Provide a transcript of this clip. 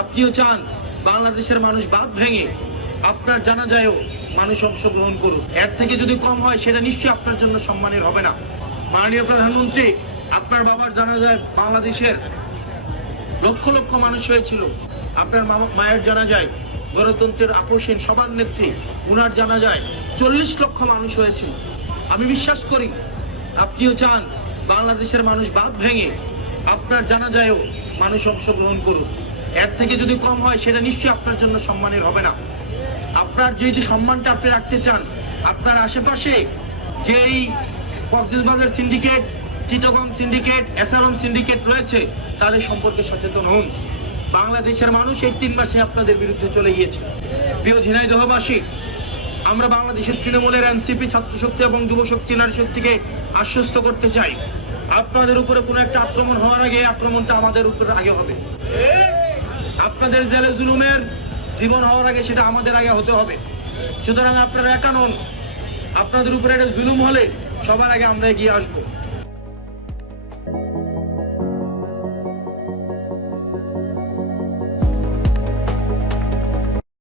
আপনিও চান বাংলাদেশের মানুষ বাদ ভেঙে আপনার জানাজায়ও মানুষ অংশগ্রহণ করুক। এর থেকে যদি কম হয় সেটা নিশ্চয়ই আপনার জন্য সম্মানের হবে না। মাননীয় প্রধানমন্ত্রী, আপনার বাবার জানাজায় বাংলাদেশের লক্ষ লক্ষ মানুষ হয়েছিল। আপনার মায়ের জানাজায় গণতন্ত্রের আপোষহীন সবার নেত্রী উনার জানাজায় 40 লক্ষ মানুষ হয়েছিল। আমি বিশ্বাস করি আপনিও চান বাংলাদেশের মানুষ বাদ ভেঙে আপনার জানাজায়ও মানুষ অংশগ্রহণ করুক। এর থেকে যদি কম হয় সেটা নিশ্চয়ই আপনার জন্য সম্মানের হবে না। আপনার যদি সম্মানটা আপনি রাখতে চান, আপনার আশেপাশে যেই Cox's Bazar syndicate, Chittagong syndicate, SRM syndicate রয়েছে তাদের সম্পর্কে সচেতন হন। বাংলাদেশের মানুষ এই 3 মাসে আপনাদের বিরুদ্ধে চলে গিয়েছে। প্রিয় ঝিনাইদহবাসী, আমরা বাংলাদেশের তৃণমূলের এনসিপি, ছাত্রশক্তি এবং যুবশক্তি, নারী শক্তিকে আশ্বস্ত করতে চাই, আপনাদের উপরে কোনো একটা আক্রমণ হওয়ার আগে আক্রমণটা আমাদের উপরে আগে হবে। আপনাদের জেলে জুলুমের জীবন হওয়ার আগে সেটা আমাদের আগে হতে হবে। সুতরাং আপনারা একা নন, আপনাদের উপরে একটা জুলুম হলে সবার আগে আমরা এগিয়ে আসবো।